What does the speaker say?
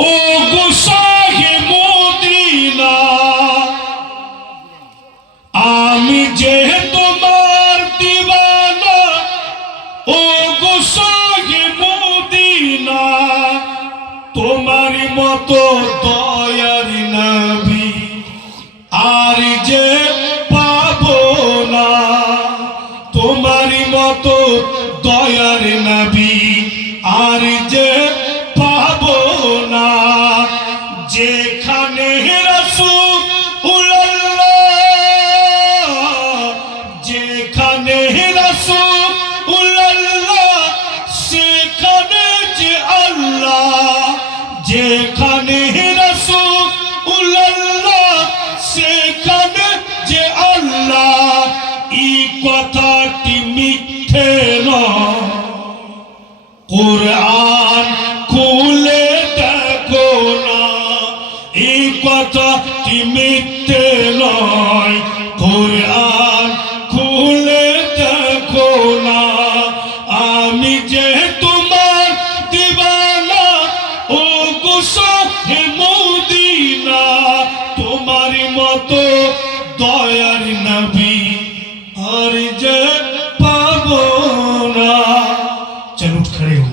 ও গো শাহে Medina আমি যে তোমার দিওয়ানা ও গো শাহে মদিনা তোমার মতো দয়ার নবী আর যে পাবো না তোমার মতো দয়ার নবী আর যে পাবো না যেখানে রাসূলুল্লাহ যেখানে রাসূলুল্লাহ সেখানে যে আল্লাহ যেখানে রাসূলুল্লাহ সেখানে যে আল্লাহ এই কথাটি মিথ্যে নয় কুরআন খুলে দেখো না এই কথাটি মিথ্যে নয় কুরআন খুলে দেখো না আমি যে তোমার দিওয়ানা ও গো শাহে মদিনা তোমার মতো দয়ার নবী আর যে